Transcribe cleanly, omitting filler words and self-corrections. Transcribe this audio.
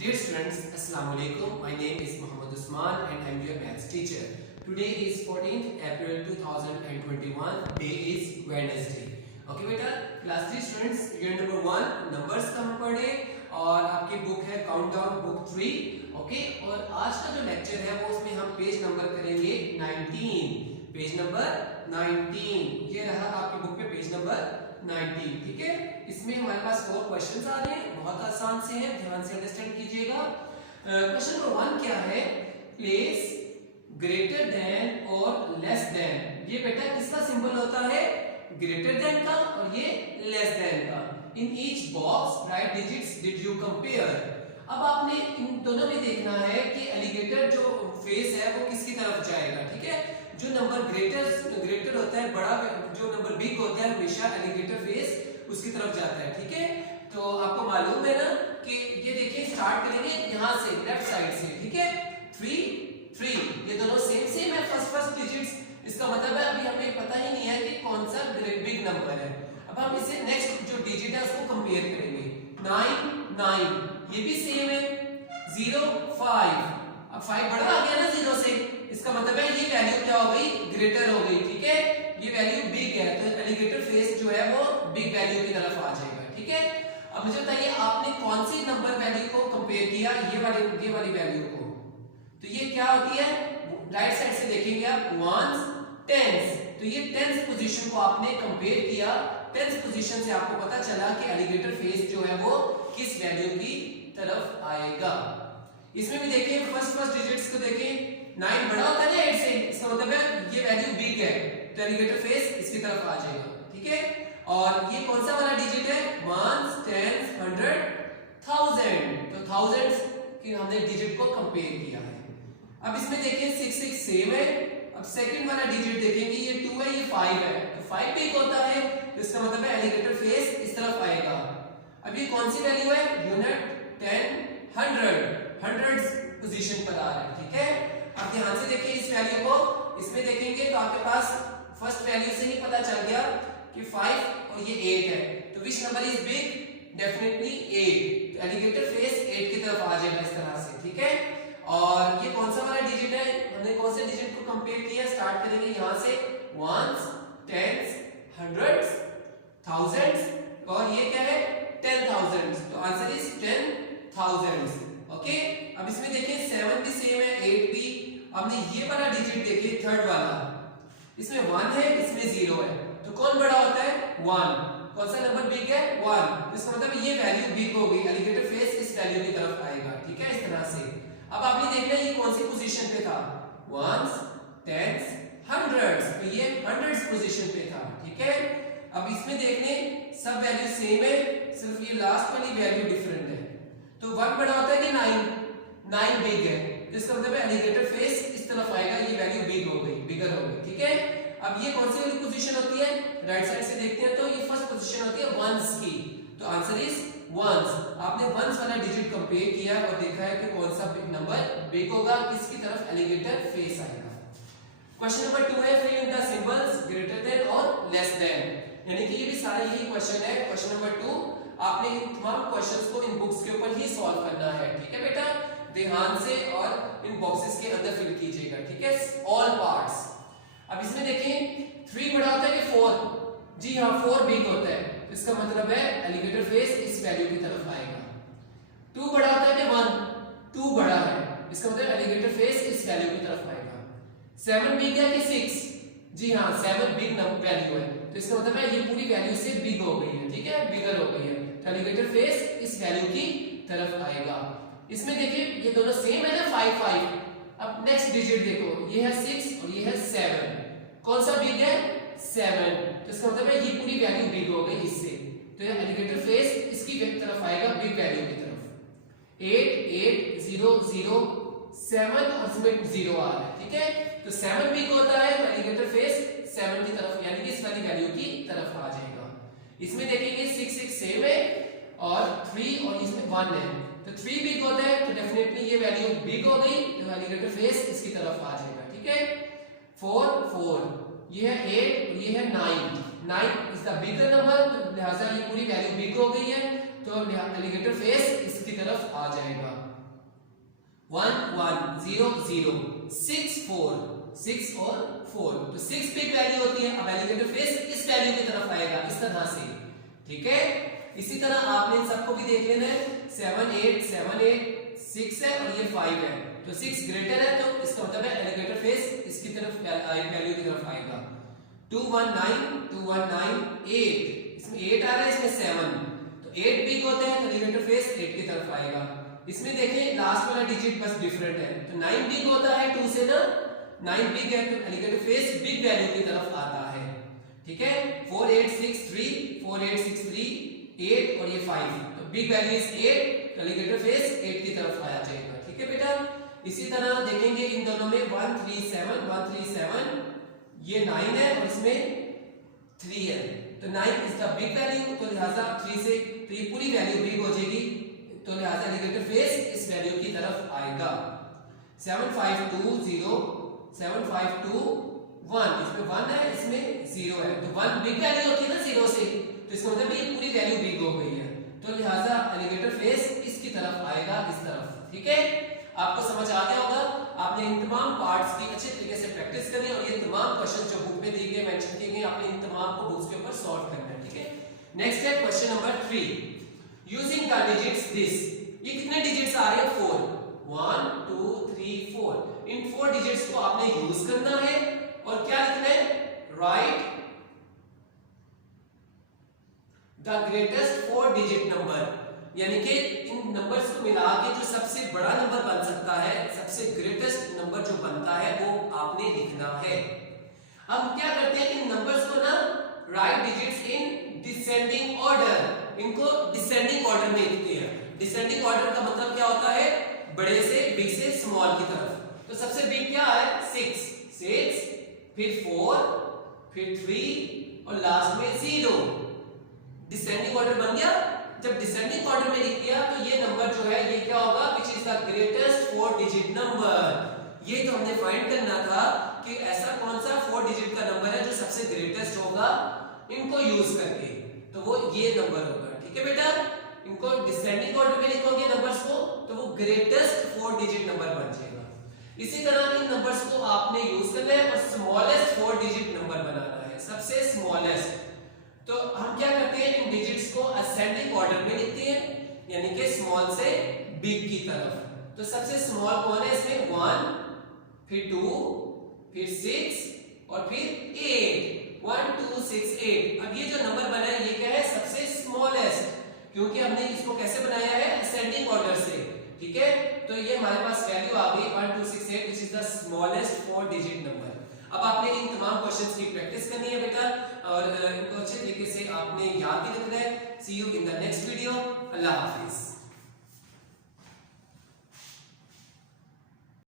Dear students, Assalamu alaikum. My name is Muhammad Usman and I am your maths teacher. Today is 14th April 2021. Day is Wednesday. Okay बेटा, class 3 students unit number 1 numbers का हम पढ़े और आपकी book है countdown book 3. Okay, और आज का जो लेक्चर है वो उसमें हम पेज नंबर करेंगे 19. पेज नंबर 19 ये रहा आपकी बुक पे पेज नंबर 19. ठीक है, इसमें हमारे पास 4 क्वेश्चंस आ रहे हैं, बहुत आसान से हैं, ध्यान से अंडरस्टैंड कीजिएगा. क्वेश्चन नंबर 1 क्या है? प्लेस ग्रेटर देन और लेस देन. ये बेटा किसका सिंबल होता है? ग्रेटर देन का और ये लेस देन का. In each box right digits did you compare. अब आपने इन दोनों में देखना है कि एलिगेटर जो फेस है वो किसकी तरफ जाएगा. ठीक है, जो नंबर ग्रेटर होता है, बड़ा जो नंबर बिग होता है, हमेशा एलिगेटर फेस उसकी तरफ जाता है. ठीक है, तो आपको मालूम है ना कि ये देखिए स्टार्ट करेंगे यहां से लेफ्ट साइड से. ठीक है, 3 ये दोनों सेम है, फर्स्ट डिजिट्स. इसका मतलब है अभी हमें पता ही नहीं है कि कौन सा बिग नंबर है. अब हम इसे नेक्स्ट जो डिजिट है उसको कंपेयर करेंगे. 9 ये भी सेम है. 0 5. अब 5 बड़ा आ गया ना 0 से, इसका मतलब है ये वैल्यू क्या हो गई? ग्रेटर हो गई. ठीक है, ये वैल्यू बिग है तो एलिगेटर फेस जो है वो बिग वैल्यू की तरफ आ जाएगा. ठीक है, अब मुझे बताइए आपने कौन सी नंबर वैल्यू को कंपेयर किया? ये वाली वैल्यू को. तो ये क्या होती है? राइट साइड से देखेंगे आप, वंस टेंस. तो ये टेंस पोजीशन को आपने कंपेयर किया. टेंस पोजीशन से आपको पता चला कि एलिगेटर फेस जो है वो किस वैल्यू की तरफ आएगा. इसमें भी देखिए फर्स्ट डिजिट्स को देखें. 9 बड़ा होता है ना 8 से, इसका मतलब है ये वैल्यू बिग है तो एलिगेटर फेस इसकी तरफ आ जाएगा. ठीक है, और ये कौन सा वाला डिजिट है? 1 10 100 1000. तो थाउजेंड्स की हमने डिजिट को कंपेयर किया है. अब इसमें देखिए 6 सेम है. अब सेकंड वाला डिजिट देखेंगे, ये 2 है, ये 5 है. तो 5 बिग होता है तो इसका मतलब है एलिगेटर फेस इस तरफ आएगा. अब ये कौन सी वैल्यू है? यूनिट 10 100 पोजीशन पर आ रहा है. ठीक है, अब ध्यान से देखिए इस वैल्यू को. इसमें देखेंगे तो आपके पास फर्स्ट वैल्यू से ही पता चल गया कि 5 और ये 8 है. तो which number is big? Definitely 8. तो एलिगेटर फेस 8 की तरफ आ जाएगा इस तरह से. ठीक है, और ये कौन सा वाला डिजिट है? हमने कौन से डिजिट को कंपेयर किया? स्टार्ट करेंगे यहां से, वंस टेंस हंड्रेड्स थाउजेंड्स और ये क्या है? 10,000. तो आंसर इज 10,000. ओके, अब इसमें देखिए 7 भी सेम है, 8 भी. हमने ये वाला डिजिट देखिए थर्ड वाला, इसमें 1 है, इसमें 0 है. तो कौन बड़ा होता है? 1. कौन सा नंबर बिग है? 1. इसका मतलब ये वैल्यू बिग हो गई, एलिगेटर फेस इस वैल्यू की तरफ आएगा. ठीक है, इस तरह से. अब आपने देखना ये कौन सी पोजीशन पे था? Ones tens hundreds. तो ये हंड्रेड्स पोजीशन पे था. ठीक है, अब इसमें देखने सब वैल्यू सेम है, सिर्फ ये लास्ट वाली वैल्यू डिफरेंट है. तो 1 बड़ा होता है कि 9 बिग है, तो इसका मतलब है एलिगेटर फेस इस तरफ आएगा, ये वैल्यू बिग हो गई, बिगर हो गई. ठीक है, अब ये कौन सी वाली पोजीशन होती है? राइट साइड से देखते हैं तो ये फर्स्ट पोजीशन होती है वंस की. तो आंसर इज वंस. आपने वंस वाला डिजिट कंपेयर किया और देखा है कि कौन सा बिग नंबर बिग होगा, किसकी तरफ एलिगेटर फेस आएगा. क्वेश्चन नंबर 2 है fill in the symbols greater than और लेस देन. यानी कि ये भी सारा यही क्वेश्चन है. क्वेश्चन नंबर 2 आपने इन तमाम क्वेश्चंस को इन बुक्स के ऊपर ही सॉल्व करना है. ठीक है बेटा, ध्यान से और इन बॉक्सेस के अंदर फिल कीजिएगा. ठीक है, ऑल पार्ट्स. अब इसमें देखें 3 बड़ा होता है कि 4? जी हाँ, 4 बिग होता है, तो इसका मतलब है एलिगेटर फेस इस वैल्यू की तरफ आएगा. 2 बड़ा होता है कि 1? 2 बड़ा है, इसका मतलब एलिगेटर फेस इस वैल्यू की तरफ आएगा. 7 बिग है कि 6? जी हाँ, 7 बिग वैल्यू है, तो इसका मतलब है ये पूरी वैल्यू से बिग हो गई है. ठीक है, बिगर हो गई है, तो एलिगेटर फेस इस वैल्यू की तरफ आएगा. इसमें देखिए ये दोनों सेम है ना, 5. अब नेक्स्ट डिजिट देखो, ये है 6 और ये है 7. कौन सा बिग है? 7. तो इसका मतलब है ये पूरी वैल्यू बिग हो गई इससे, तो ये एलिगेटर फेस इसकी तरफ आएगा, बिग वैल्यू की तरफ. 8 0 0 7 और इसमें 0 आ रहा है. ठीक है, तो 7 बिग होता है तो एलिगेटर फेस 7 की तरफ यानी कि इस वाली वैल्यू की तरफ आ जाएगा. इसमें देखेंगे 6 सेम है और 3 और इसमें 1 है, तो 3 बिग होता है तो डेफिनेटली ये वैल्यू बिग हो गई, तो एलिगेटर फेस इसकी तरफ आ जाएगा. ठीक है, 4 ये है 8 और ये है 9 इज द बिगर नंबर, लिहाजा ये पूरी वैल्यू बिग हो गई है तो एलिगेटर फेस इसकी तरफ आ जाएगा. 1 1 0 0 6 4 6 और 4, तो 6 बिग वैल्यू होती है। अब एलिगेटर फेस इस वैल्यू की तरफ आएगा इस तरह से, ठीक है। इसी तरह आपने इन सबको भी देख लेना है। 7 8 7 8 6 है और ये 5 है, तो 6 ग्रेटर है, तो इसका मतलब है एलिगेटर फेस इसकी तरफ वैल्यू की तरफ आएगा। 2 1 9 2 1 9 8, इसमें 8 आ रहा है, इसमें 7, तो 8 बिग होते हैं, तो एलिगेटर फेस 8 की तरफ आएगा। इसमें देखें लास्ट वाला डिजिट बस डिफरेंट है, तो 9 बिग होता है 2 से ना, 9 बिग है, तो एलिगेटर फेस बिग वैल्यू की तरफ आता है, ठीक है। 4 8 6 3 4 8 6 3 8 और ये 5, तो बिग वैल्यू इज 8, तो एलिगेटर फेस 8 की तरफ आया जाएगा, ठीक है बेटा। इसी तरह देखेंगे इन दोनों में 1 3 7 1 3 7, ये 9 है और इसमें 3 है, तो 9 इज द बिग वैल्यू, तो लिहाजा 3 से तो ये पूरी वैल्यू बिग हो जाएगी, तो लिहाजा एलिगेटर फेस इस वैल्यू की तरफ आएगा। 7 5 2 0 7 5 2 1, इसमें 1 है, इसमें 0 है, तो 1 बिग वैल्यू होती है ना 0 से, तो इसका मतलब ये पूरी वैल्यू बिग हो गई है, तो लिहाजा एलिगेटर फेस इसकी तरफ आएगा इस तरफ, ठीक है। आपको समझ आ गया होगा। आपने इन तमाम पार्ट्स की अच्छे तरीके से प्रैक्टिस करनी है और ये तमाम क्वेश्चन जो बुक में दिए गए मेंशन किए गए आपने इन तमाम को बुक्स के ऊपर सॉल्व करना है, ठीक है। नेक्स्ट है question number 3, using the digits this, ये कितने डिजिट्स आ रहे हैं 4, 1 2 3 4, इन 4 डिजिट्स को आपने यूज करना है और क्या लिखना है, right the greatest 4 digit number, यानी कि इन नंबर्स को मिला के जो सबसे बड़ा नंबर बन सकता है, सबसे ग्रेटेस्ट नंबर जो बनता है वो आपने लिखना है। अब क्या करते हैं, इन नंबर्स को ना right digits in descending order, इनको डिसेंडिंग ऑर्डर में लिखते हैं। डिसेंडिंग ऑर्डर का मतलब क्या होता है, बड़े से बिग से स्मॉल की तरफ। तो सबसे बिग क्या है 6 6, फिर 4, फिर 3 और लास्ट में 0। डिसेंडिंग ऑर्डर बन गया। जब डिसेंडिंग ऑर्डर में लिख दिया तो ये नंबर जो है ये क्या होगा, which is the greatest 4 digit number. ये तो हमने फाइंड करना था कि ऐसा कौन सा 4 डिजिट का नंबर है जो सबसे ग्रेटेस्ट होगा इनको यूज करके, तो वो ये नंबर होगा, ठीक है बेटा। इनको डिसेंडिंग ऑर्डर में लिखोगे नंबर्स को तो वो ग्रेटेस्ट 4 डिजिट नंबर बन जाएगा। इसी तरह इन नंबर्स को आपने यूज करना है और स्मॉलेस्ट 4 डिजिट नंबर बनाना है, सबसे स्मॉलेस्ट। तो हम क्या करते हैं, इन डिजिट्स को असेंडिंग ऑर्डर में लिखते हैं, यानी कि स्मॉल से बिग की तरफ। तो सबसे स्मॉल कौन है इसमें, 1, फिर 2, फिर 6 और फिर 8, 1 2 6 8। अब ये जो नंबर बना है ये क्या है, सबसे स्मॉलेस्ट, क्योंकि हमने इसको कैसे बनाया है, असेंडिंग ऑर्डर से, ठीक है। तो ये हमारे पास वैल्यू आ गई 1 2 6 8, which is the smallest 4 digit number. अब आपने इन तमाम क्वेश्चंस की प्रैक्टिस करनी है बेटा और इनको अच्छे तरीके से आपने याद भी रखना है। See you in the next video. Allah Hafiz.